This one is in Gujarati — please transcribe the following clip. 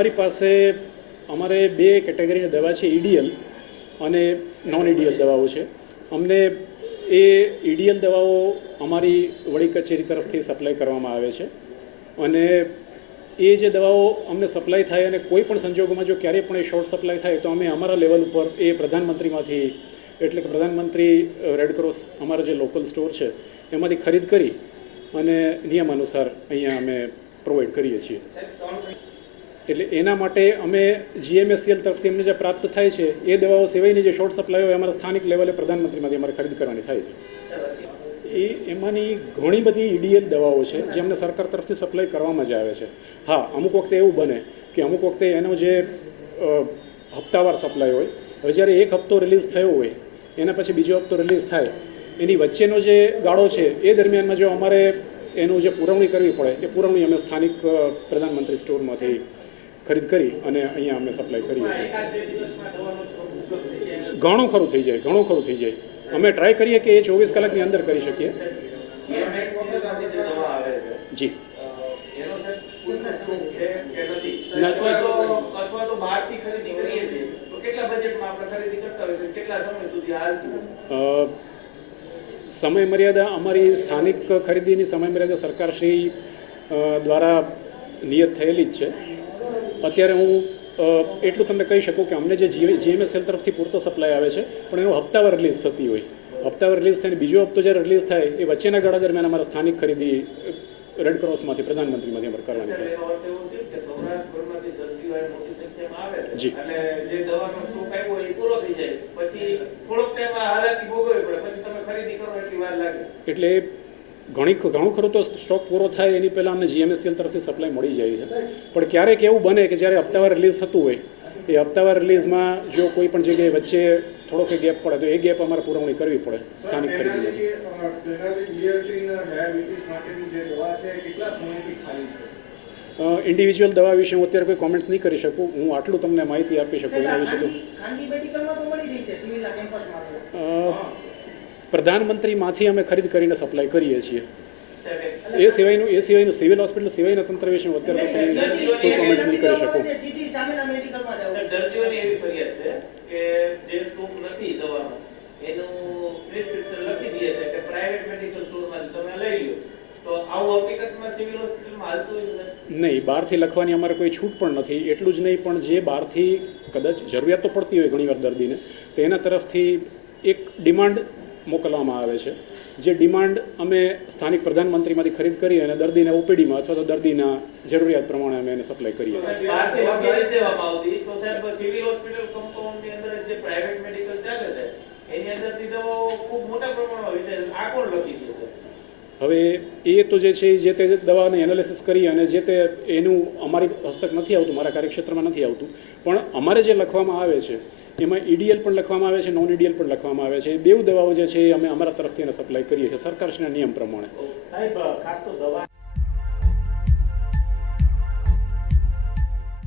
અમારી પાસે અમારે બે કેટેગરીની દવા છે, ઈડીએલ અને નોન ઈડીએલ દવાઓ છે. અમને એ ઈડીએલ દવાઓ અમારી વડી કચેરી તરફથી સપ્લાય કરવામાં આવે છે અને એ જે દવાઓ અમને સપ્લાય થાય અને કોઈ પણ સંજોગોમાં જો ક્યારેય પણ એ શોર્ટ સપ્લાય થાય તો અમે અમારા લેવલ ઉપર એ પ્રધાનમંત્રીમાંથી એટલે કે પ્રધાનમંત્રી રેડ ક્રોસ અમારા જે લોકલ સ્ટોર છે, એમાંથી ખરીદ કરી અને નિયમ અનુસાર અહીંયા અમે પ્રોવાઈડ કરીએ છીએ. એટલે એના માટે અમે જીએમએસસીએલ તરફથી અમને જે પ્રાપ્ત થાય છે, એ દવાઓ સિવાયની જે શોર્ટ સપ્લાય હોય અમારા સ્થાનિક લેવલે પ્રધાનમંત્રીમાંથી અમારે ખરીદ કરવાની થાય છે. એ એમાંની ઘણી બધી ઈડીએલ દવાઓ છે, જે અમને સરકાર તરફથી સપ્લાય કરવામાં જ આવે છે. હા, અમુક વખતે એવું બને કે અમુક વખતે એનો જે હપ્તાવાર સપ્લાય હોય, હવે જ્યારે એક હપ્તો રિલીઝ થયો હોય, એના પછી બીજો હપ્તો રિલીઝ થાય, એની વચ્ચેનો જે ગાળો છે, એ દરમિયાનમાં જો અમારે એનું જે પુરવણી કરવી પડે, એ પુરવણી અમે સ્થાનિક પ્રધાનમંત્રી સ્ટોરમાંથી ખરીદ કરી અને અહીંયા અમે સપ્લાય કરીએ છીએ. ઘણું ખરું થઈ જાય ઘણું ખરું થઈ જાય. અમે ટ્રાય કરીએ કે એ ચોવીસ કલાકની અંદર કરી શકીએ. જી. સમય મર્યાદા અમારી સ્થાનિક ખરીદીની સમય મર્યાદા સરકારશ્રી દ્વારા નિયત થયેલી જ છે. અત્યારે હું એટલું તમને કહી શકું કે અમને જે જીએમએસએલ તરફથી પૂરતો સપ્લાય આવે છે પણ એનો હપ્તાવાર રિલીઝ થતી હોય. હપ્તાવાર રિલીઝ થાય બીજો હપ્તો જ્યારે રિલીઝ થાય એ વચ્ચેના ગાળા દરમિયાન અમારા સ્થાનિક ખરીદી રેડ ક્રોસમાંથી પ્રધાનમંત્રીમાંથી અમારે કરવાની થાય જી. એટલે ઘણી ઘણું ખરું તો સ્ટોક પૂરો થાય એની પહેલાં અમને જીએમએસસીએલ તરફથી સપ્લાય મળી જાય છે. પણ ક્યારેક એવું બને કે જ્યારે હપ્તાવાર રિલીઝ થતું હોય એ હપ્તાવાર રિલીઝમાં જો કોઈ પણ જગ્યાએ વચ્ચે થોડોક ગેપ પડે તો એ ગેપ અમારે પુરવણી કરવી પડે સ્થાનિક ખરીદી ઇન્ડિવિજ્યુઅલ દવા વિશે હું અત્યારે કોઈ કોમેન્ટ્સ નહીં કરી શકું. હું આટલું તમને માહિતી આપી શકું એના વિશે પ્રધાનમંત્રીમાંથી અમે ખરીદ કરીને સપ્લાય કરીએ છીએ. એ સિવાયનું એ સિવાયનું સિવિલ હોસ્પિટલ સિવાયના તંત્ર વિશે હું અત્યારે કોઈ કોમેન્ટ્સ નહીં કરી શકું. દર્દીઓની એવી ફરિયાદ છે કે જે સ્ટોક નથી દવાનો એનું પ્રિસ્ક્રિપ્શન લખી દે છે કે પ્રાઇવેટ મેડિકલ સ્ટોરમાં તમે લઈ લો. તો આવું હકીકતમાં સિવિલ હોસ્પિટલમાં હાલતું હોય નહીં બહારથી લખવાની અમારે કોઈ છૂટ પણ નથી. એટલું જ નહીં પણ જે બહારથી કદાચ જરૂરિયાત તો પડતી હોય ઘણીવાર દર્દીને તો એના તરફથી એક ડિમાન્ડ મોકલવામાં આવે છે. જે ડિમાન્ડ અમે સ્થાનિક પ્રધાનમંત્રીમાંથી ખરીદ કરી અને દર્દીને ઓપીડીમાં અથવા તો દર્દીના જરૂરિયાત પ્રમાણે અમે એને સપ્લાય કરીએ હવે એ તો જે છે જે તે દવાને એનાલિસિસ કરી અને જે તે એનું અમારી હસ્તક નથી આવતું મારા કાર્યક્ષેત્રમાં નથી આવતું. પણ અમારે જે લખવામાં આવે છે એમાં ઈડીએલ પણ લખવામાં આવે છે નોન ઈડીએલ પણ લખવામાં આવે છે. બે દવાઓ જે છે અમે અમારા તરફથી એને સપ્લાય કરીએ છીએ સરકારશ્રીના નિયમ પ્રમાણે. સાહેબ, ખાસ તો દવા